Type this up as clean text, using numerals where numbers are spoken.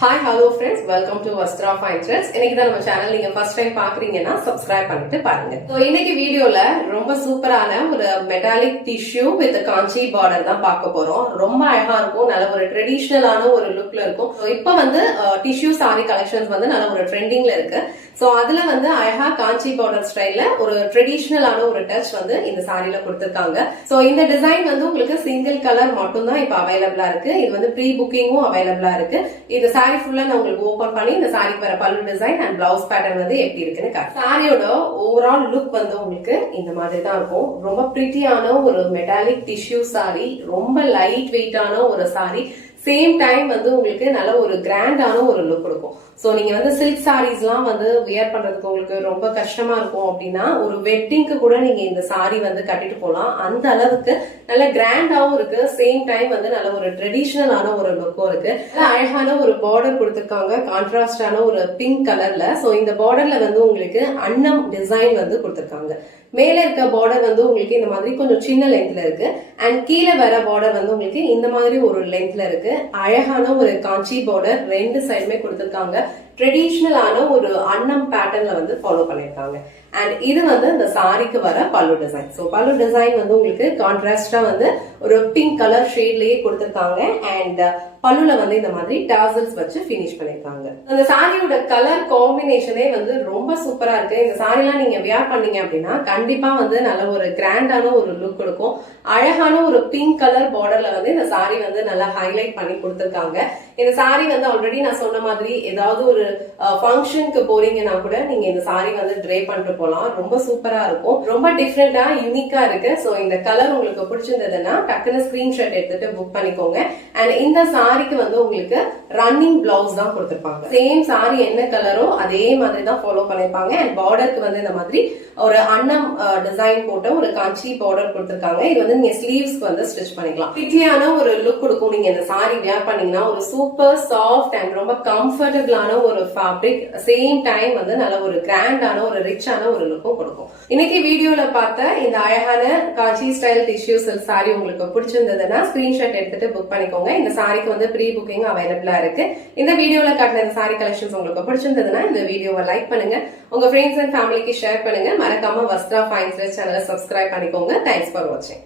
Hi hello friends, welcome to Vastra fine threads. இன்னைக்கு தான் நம்ம சேனல் நீங்க ஃபர்ஸ்ட் டைம் பாக்குறீங்கன்னா சப்ஸ்கிரைப் பண்ணிட்டு பாருங்க. ஸோ இன்னைக்கு வீடியோல ரொம்ப சூப்பரான ஒரு metallic tissue with Kanchi border தான் பார்க்க போறோம். ரொம்ப அழகா இருக்கும், நல்ல ஒரு ட்ரெடிஷ்னலான ஒரு லுக்ல இருக்கும். இப்போ வந்து டிஷ்யூ சாரி கலெக்ஷன்ஸ் வந்து நல்ல ஒரு ட்ரெண்டிங்ல இருக்கு. ஸோ அதுல வந்து அழகா காஞ்சி பார்டர் ஸ்டைல்ல ஒரு ட்ரெடிஷ்னலான ஒரு டச் வந்து இந்த சாரியில கொடுத்திருக்காங்க. ஸோ இந்த டிசைன் வந்து உங்களுக்கு சிங்கிள் கலர் மட்டும் தான் இப்போ அவைலபிளா இருக்கு. இது வந்து ப்ரீ புக்கிங்கும் அவைலபிளா இருக்கு. இந்த சாரி ஃபுல்லா நான் உங்களுக்கு ஓபன் பண்ணி இந்த சாரிக்கு வர பல்லு டிசைன் அண்ட் பிளவுஸ் பேட்டர்ன் வந்து எப்படி இருக்குன்னு காட்டுறேன். சாரியோட ஓவரால் லுக் வந்து உங்களுக்கு இந்த மாதிரி தான் இருக்கும். ரொம்ப பிரிட்டியான ஒரு மெட்டாலிக் டிஷ்யூ சாரி, ரொம்ப லைட் வெயிட்டான ஒரு சாரி, சேம் டைம் வந்து உங்களுக்கு நல்ல ஒரு கிராண்டான ஒரு லுக் கொடுக்கும். சோ நீங்க வந்து சில்க் சாரீஸ் எல்லாம் வந்து வியர் பண்றதுக்கு உங்களுக்கு ரொம்ப கஷ்டமா இருக்கும் அப்படின்னா ஒரு வெட்டிங்க்கு கூட நீங்க இந்த சாரி வந்து கட்டிட்டு போகலாம். அந்த அளவுக்கு நல்ல கிராண்டாவும் இருக்கு, சேம் டைம் வந்து நல்ல ஒரு ட்ரெடிஷனலான ஒரு லுக்கும் இருக்கு. அழகான ஒரு பார்டர் கொடுத்திருக்காங்க, கான்ட்ராஸ்டான ஒரு பிங்க் கலர்ல. சோ இந்த பார்டர்ல வந்து உங்களுக்கு அன்னம் டிசைன் வந்து கொடுத்திருக்காங்க. மேல இருக்க பார்டர் வந்து உங்களுக்கு இந்த மாதிரி கொஞ்சம் சின்ன லென்த்ல இருக்கு அண்ட் கீழே வர பார்டர் வந்து உங்களுக்கு இந்த மாதிரி ஒரு லென்த்ல இருக்கு. அழகான ஒரு காஞ்சி பார்டர் ரெண்டு சைடுமே கொடுத்திருக்காங்க. ட்ரெடிஷ்னலான ஒரு அன்னம் பேட்டர்ன்ல வந்து ஃபாலோ பண்ணிருக்காங்க. அண்ட் இது வந்து இந்த சாரிக்கு வர பல்லு டிசைன். சோ பல்லு டிசைன் வந்து உங்களுக்கு கான்ட்ராஸ்டா வந்து ஒரு பிங்க் கலர் ஷேட்லயே கொடுத்திருக்காங்க அண்ட் பல்லுல வந்து இந்த மாதிரி டாசல்ஸ் வச்சு பினிஷ் பண்ணிருக்காங்க. அந்த சாரியோட கலர் காம்பினேஷனே வந்து ரொம்ப சூப்பரா இருக்கு. இந்த சாரி எல்லாம் நீங்க வியர் பண்ணீங்க அப்படின்னா கண்டிப்பா வந்து நல்ல ஒரு கிராண்டான ஒரு லுக் கொடுக்கும். அழகான ஒரு பிங்க் கலர் பார்டர்ல வந்து இந்த சாரி வந்து நல்லா ஹைலைட் பண்ணி கொடுத்திருக்காங்க. இந்த சாரி வந்து ஆல்ரெடி நான் சொன்ன மாதிரி ஏதாவது ஒரு ஃபங்க்ஷனுக்கு போறீங்கன்னா கூட நீங்க இந்த சாரி வந்து ட்ரே பண்ணிட்டு போலாம். ரொம்ப சூப்பரா இருக்கும், ரொம்ப டிஃப்ரெண்டா யூனிக்கா இருக்கு. சோ இந்த கலர் உங்களுக்கு பிடிச்சிருந்ததுன்னா டக்குனு ஸ்கிரீன்ஷாட் எடுத்துட்டு புக் பண்ணிக்கோங்க. அண்ட் இந்த சாரிக்கு வந்து உங்களுக்கு ரன்னிங் பிளவுஸ் தான் கொடுத்திருப்பாங்க. சேம் சாரி என்ன கலரோ அதே மாதிரி தான் ஃபாலோ பண்ணிருப்பாங்க. அண்ட் பார்டருக்கு வந்து இந்த மாதிரி ஒரு அன்னம் டிசைன் போட்ட ஒரு காஞ்சி பார்டர் கொடுத்திருக்காங்க. இது வந்து நீங்க ஸ்லீவ்ஸ்க்கு வந்து ஸ்டிச் பண்ணிக்கலாம். பிட்டியான ஒரு லுக் கொடுக்கும். நீங்க இந்த சாரி வியர் பண்ணீங்கன்னா ஒரு சூப்பர் சாஃப்ட் அண்ட் ரொம்ப கம்ஃபர்டபிளான ஒரு ஃபேப்ரிக், சேம் டைம் வந்து நல்ல ஒரு கிராண்டான ஒரு ரிச்சான ஒரு லுக்கும் கொடுக்கும். இன்னைக்கு வீடியோல பார்த்த இந்த அழகான காஞ்சி ஸ்டைல் டிஷ்யூ சில்க் சாரி உங்களுக்கு பிடிச்சிருந்ததுன்னா ஸ்கிரீன்ஷாட் எடுத்துட்டு புக் பண்ணிக்கோங்க. இந்த சாரிக்கு வந்து ப்ரீ புக்கிங் அவைலபிளா இருக்கு. இந்த வீடியோல காட்டின இந்த சாரி கலெக்ஷன்ஸ் உங்களுக்கு பிடிச்சிருந்ததுன்னா இந்த வீடியோவை லைக் பண்ணுங்க, உங்க ஃப்ரெண்ட்ஸ் அண்ட் ஃபேமிலிக்கு ஷேர் பண்ணுங்க. மறக்காம வஸ்த்ரா ஃபைன் த்ரெட்ஸ் சேனலை சப்ஸ்கிரைப் பண்ணிக்கோங்க. தேங்க்ஸ் ஃபார் வாட்சிங்.